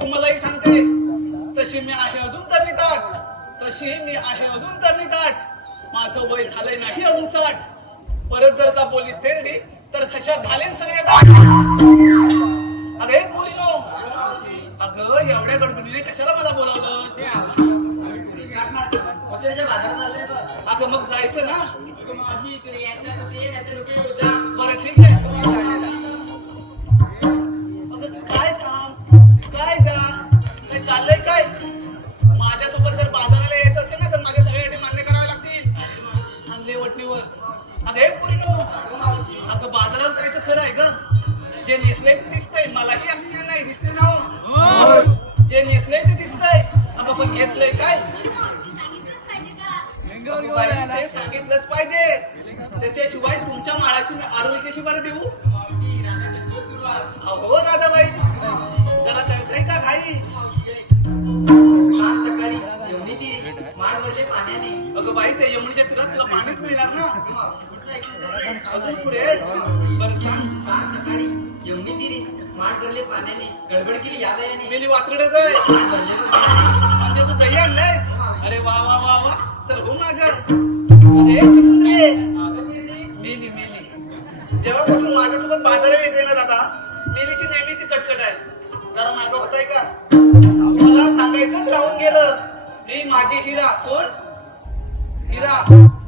तुम्हालाही सांगते तशी मी आहे अजून तरी ताट. तशी मी आहे अजून तरी ताट. माझं वय झालंय नाही अजून साठ. परत जर का पोलीस तेरडी तर खशात घालेन सगळे दाट अरे मुलीनो. अगं एवढ्या गडबडीने कशाला मला बोलावलं? अगं मग जायचं ना? आपण घेतलंय काय? ते सांगितलंच पाहिजे. त्याच्याशिवाय तुमच्या माळाची मी आरोग्य कशी बरं देऊ? हो दादाबाई जरा कळतंय का घाई? सकाळी एवढी ती पाण्याने. अगं बाई ते यमुनीच्या तुला पाणीच मिळणार ना. अजून पुढे? बरं सांग. काल सकाळी एवढी ती माडवरले पाण्याने गडबड केली या वयाने मेली आहे म्हणजे तू काही आणलंय अरे वा वा वा वा चल हो माग अरे चिचुंद्रे मेली मेली जेव्हापासून माझ्यासोबत बाजारात येते ना दादा मेलीची नेहमीची कटकट आहे. जरा मागं होत आहे का? मला सांगायचंच राहून गेलं. ही माझी हिरा कोण? हिरा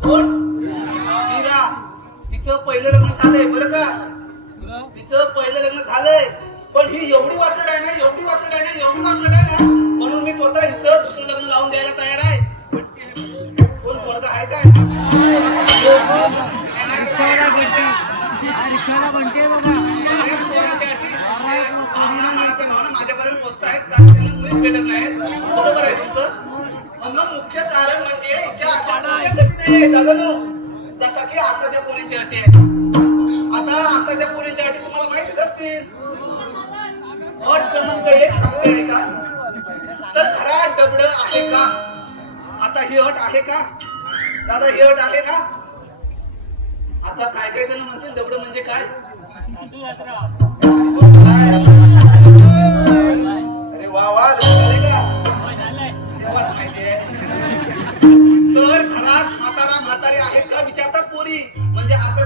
कोण? हिरा तिचं पहिलं लग्न झालंय बरं का? तिचं पहिलं लग्न झालंय. पण ही एवढी वाकड आहे ना एवढी वाकड आहे ना एवढी वाकड आहे ना म्हणून मी स्वतः हिचं दुसरं लग्न लावून द्यायला तयार आहे. कोण वर्ग आहे काय? हा माझ्यापर्यंत पोहोचत आहेत. मुलीच भेटत नाहीत. बरोबर आहे तुमचं? पण मग मुख्य कारण म्हणजे हिच्या अचानक जसा की आताच्या पोरींच्या अटी आहेत. आता आताच्या पोरींच्या अटी तुम्हाला माहितीच असतील. अट क्रमांक एक सांगते आहे का? तर खरा डबड आहे का? आता ही अट आहे का? दादा ही अट आहे का आता काय काय जण म्हणतील? दबड म्हणजे काय? अरे वा वा माहितीये. तर खरा म्हातारा म्हातारी आहेत का? विचारतात पोरी. म्हणजे आता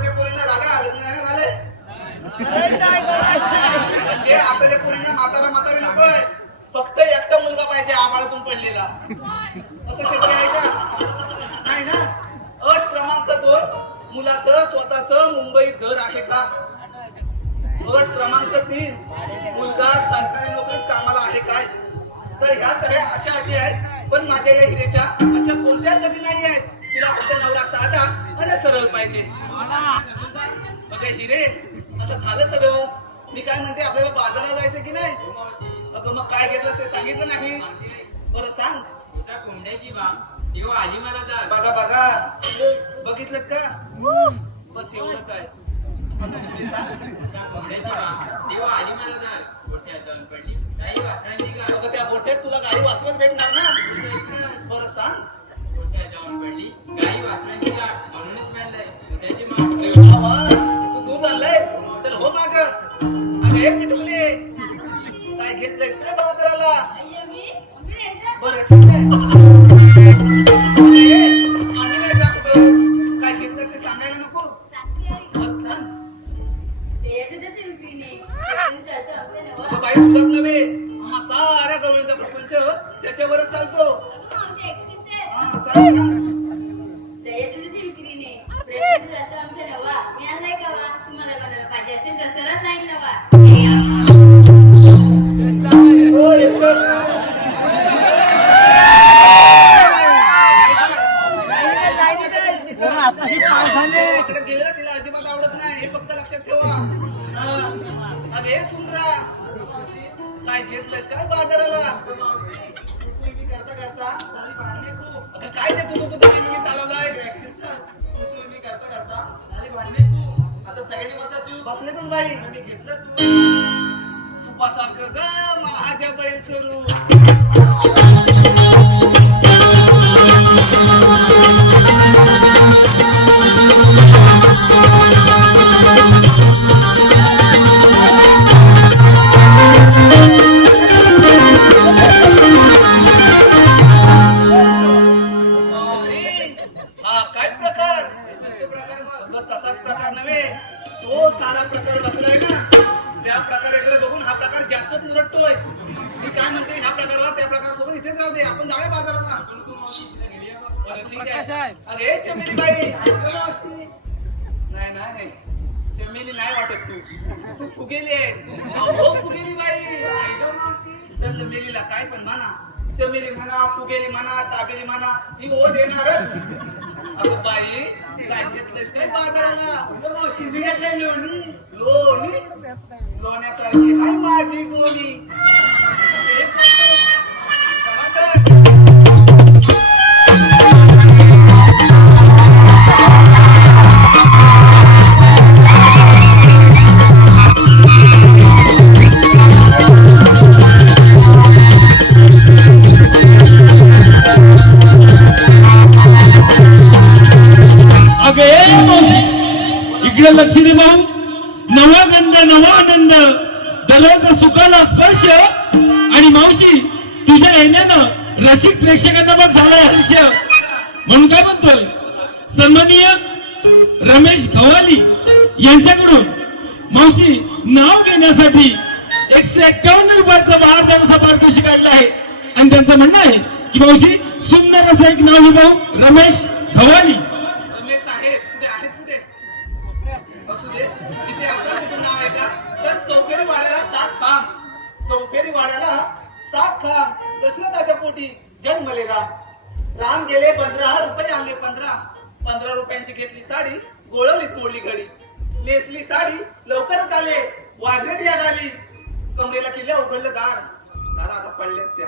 का अट क्रमांक तीन मुलगा सरकारी नोकरीत कामाला आहे काय? तर ह्या सगळ्या अशा अटी आहेत पण माझ्या या हिरेच्या अशा कोणत्याच अटी नाही आहेत? तिला फक्त नवरा साधा आणि सरळ पाहिजे. अगं हिरे आता झालं सगळं. मी काय म्हणते आपल्याला बाजाराला जायचं की नाही? अगं मग काय घेतलं ते सांगितलं नाही. बरं सांग. कोंड्याची कोंबड्याची बा तेव्हा आली मला जा बघा बघा. बघितलं का? बस एवढंच आहे. आली मला जा गोठ्यात जाऊन पडली काही त्या गोठ्यात तुला गाडी वाचवत भेटणार ना? बरं सांग. गोठ्यात जाऊन पडली काही वासरांची गाठ म्हणूनच म्हणलंय माग तू आणलंय तर हो माग अगं एक मुली काय घेतलंय बरं ठीक आहे. काय घेतलंयस काय बाजाराला करता करता. अगं काय ते तुझं तुझं नेहमी चालवलंय करता करता झाली भांडणे खूप. आता सगळ्यांनी बसा तू बसले पण बाई मी घेतलं तू सुपासारखं ग माझ्या बैल रूप मी काय म्हणते ह्या प्रकाराला त्या प्रकारासोबत इथेच राहू दे आपण जाऊया बाजारात. अरे चमेली बाई. नाही नाही. चमेली नाही वाटत तू. फुगेली आहे फुगेली बाई चमेलीला काय पण म्हणा. चमेली म्हणा फुगेली म्हणा ताबेली म्हणा ही हो देणारच अगं बाई काय घेतलंयस काय बाजाराला? घेतलंय लोणी. लोणी? लोण्यासारखी हाय माझी गोणी. प्रेक्षकांना बघ झालाय हर्ष म्हणून काय म्हणतोय? सन्माननीय रमेश गवाली यांच्याकडून मावशी नाव घेण्यासाठी एकशे एक्कावन्न रुपयाचं त्यांचा पारितोषिक काढलं आहे. आणि त्यांचं म्हणणं आहे की मावशी सुंदर असं एक नाव लिहू रमेश गवाली रमेश आहे का? चौकेरी वाड्याला सात खांब. चौकेरी वाड्याला सात खांब. दशरथाच्या पोटी. जन्मले राम राम गेले पंधरा रुपये आणले पंधरा. पंधरा रुपयांची घेतली साडी गोळवलीत मोडली घडी. नेसली साडी लवकरच आले. वाघेट या आली. कमरेला किल्ल्या उघडलं दार. दार आता पडलेत त्या.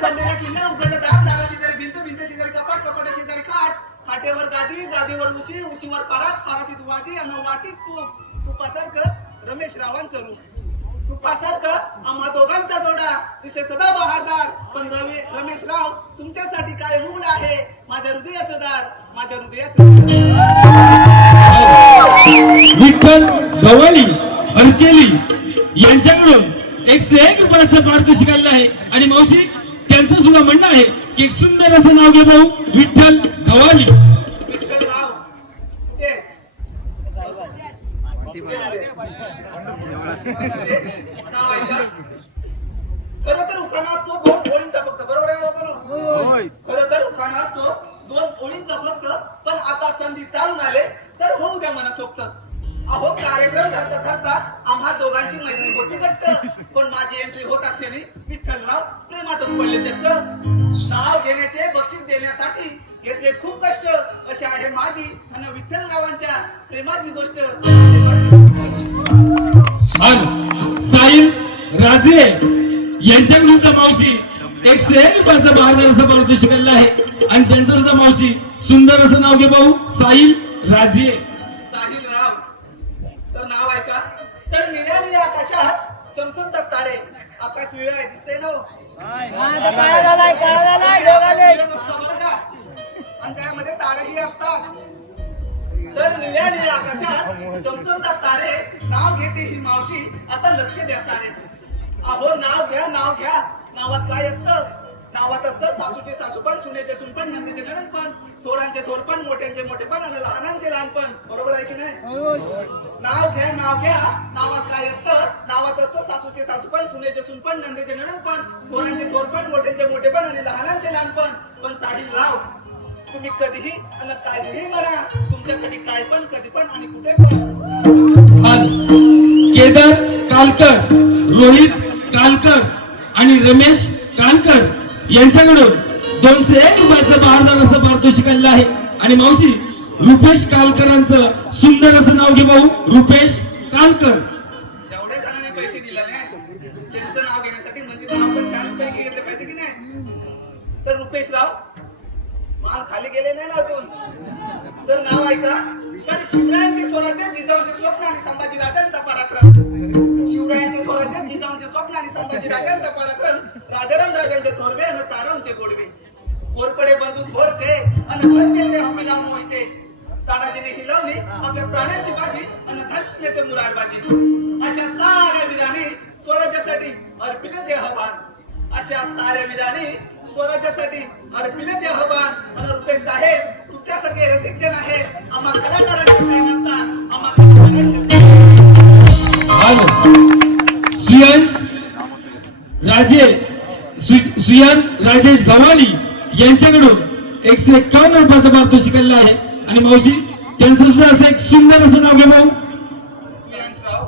कमरेला किल्ला उघडलं दार. दारा शेजारी भिंत भिंत शेजारी कपाट कपाटा शेजारी खाट. खाटेवर गादी गादीवर उशी उशीवर परात परातीत वाटी अन्न वाटी तू. तू पसार करत रमेश रावांचं रूप. तुपासारखं आम्हा दोघांचा जोडा तिथे सदा बहारदार पण रवी रमेश राव तुमच्यासाठी काय मूड आहे माझ्या हृदयाचं दार माझ्या हृदयाचं दार. विठ्ठल गवाली हरचेली यांच्याकडून एकशे एक रुपयाचं पारितोषिक आलेलं आहे आणि मावशी त्यांचं सुद्धा म्हणणं आहे की एक सुंदर असं नाव घे भाऊ विठ्ठल गवाली विठ्ठल राव? खरं तर उखाणा असतो दोन ओळींचा फक्त बरोबर आहे? खरं तर उखाणा असतो दोन ओळींचा फक्त पण आता संधी चालून आले तर होऊ द्या मनसोक्त अहो कार्यक्रम करता करता आम्हा दोघांची मैत्री होती घट्ट पण माझी एंट्री होता क्षणी विठ्ठलराव प्रेमातच पडले चक्क. नाव घेण्याचे बक्षीस देण्यासाठी घेतले खूप कष्ट. अशी आहे माझी आणि विठ्ठलरावांच्या प्रेमाची गोष्ट. यांच्याकडून तर मावशी एक रुपयाचं भारताचं असं पारितोषिक आलेलं आहे. आणि त्यांचं सुद्धा मावशी सुंदर असं नाव घे भाऊ साहिल राजे. साहिल राव तर नाव आहे का तर निळ्या निळ्या आकाशात चमचमतात तारे. आकाश निळं आहे दिसतंय ना हो? काळा झालाय काळा झालाय? आणि त्यामध्ये तारेही असतात. तर निळ्या निळ्या आकाशात चमचमतात तारे. नाव घेते ही मावशी. आता लक्ष द्या सारे. अहो नाव घ्या नाव घ्या. नावात काय असतं? नावात असतं सासूचे सासूपण सुनेचे सुनपण नंदीचे नणंदपण. थोरांचे थोरपण मोठ्यांचे मोठेपण आणि लहानांचे लहानपण. बरोबर आहे की नाही? नाव घ्या नाव घ्या. नावात काय असतं? नावात असतं सासूचे सासूपण सुनेचे सुनपण नंदीचे नणंदपण थोरांचे थोरपण मोठ्यांचे मोठेपण आणि लहानांचे लहानपण. पण साडी राव तुम्ही कधीही आणि काहीही म्हणा. तुमच्यासाठी काय पण कधी पण आणि कुठे पण. केदार कालकर रोहित कालकर आणि रमेश कालकर यांच्याकडून दोनशे एक रुपयाचं बहारदार असं पारितोषिक आलेलं आहे. आणि मावशी रुपेश कालकरांचं सुंदर असं नाव घे भाऊ. रुपेश कालकर. पैसे दिले नाही त्यांचं नाव घेण्यासाठी म्हणजे घेतले पाहिजे की नाही? तर रुपेश राव माल खाली गेले नाही ना अजून? तर नाव ऐका. तर शिवरायांचे स्वराज्य जिजाऊचे स्वप्न आणि संभाजी राजांचा पराक्रम राजाराम राजांचे थोरवे आणि तारामचे गोडवे. कोरपडे बंधू थोरते आणि बंदेचे हमी राम मोहिते. तानाजीने हिलावली आपल्या प्राण्यांची बाजी आणि धनले मुरार बाजी. अशा साऱ्या वीरांनी स्वराज्यासाठी अर्पिले देहबान अशा साऱ्या वीरांनी स्वराज्यासाठी अर्पिले देहबान आणि रुपये साहेब तुमच्यासारखे रसिक आहे आम्हा कलाकारांचे प्रेम असतात. आम्हा कलाकारांचे सियांश राजे सुयान राजेश गव्हाणी यांच्याकडून एकशे एक्कावन्न रुपयाचं पारितोषिक आलेलं आहे. आणि मावशी त्यांचं सुद्धा असं एक सुंदर असं नाव घ्या भाऊ. सुयांशराव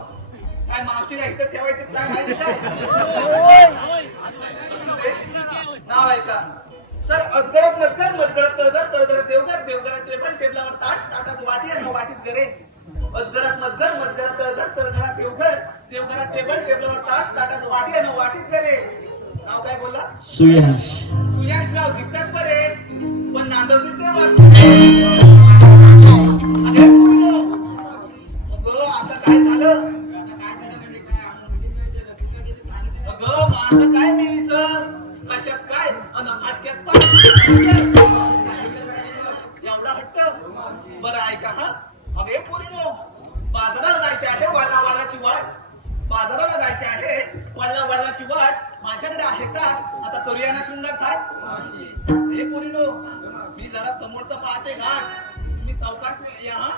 तर अजगरात मजगर मजगरात तळगर तळगरात देवगर देवघरात टेबल टेबलावर ताट ताटात वाटी आणि वाटीत गरे अजगरात मजगर मजगरात तळगर तळगरात देवघर. देवघरात टेबल टेबलावर ताट ताटात वाटी आणि वाटीत गरे नाव काय बोलला? सुयंश. सुयांशराव दिसतात बरे. पण नांदवतील ते वाच आता काय झालं? अगं माझं काय मिळायचं कशात काय? अन एवढा हट्ट. बरं ऐका हा अगे पूर्ण बाजाराला जायचे आहे वाला वालाची वाट बाजाराला जायचे आहे वाला वालाची वाट माझ्याकडे आहे का? आता करूया ना शृंगार थाट हे पोरीनो मी जरा समोरचं पाहते घाट तुम्ही सावकाश या हा?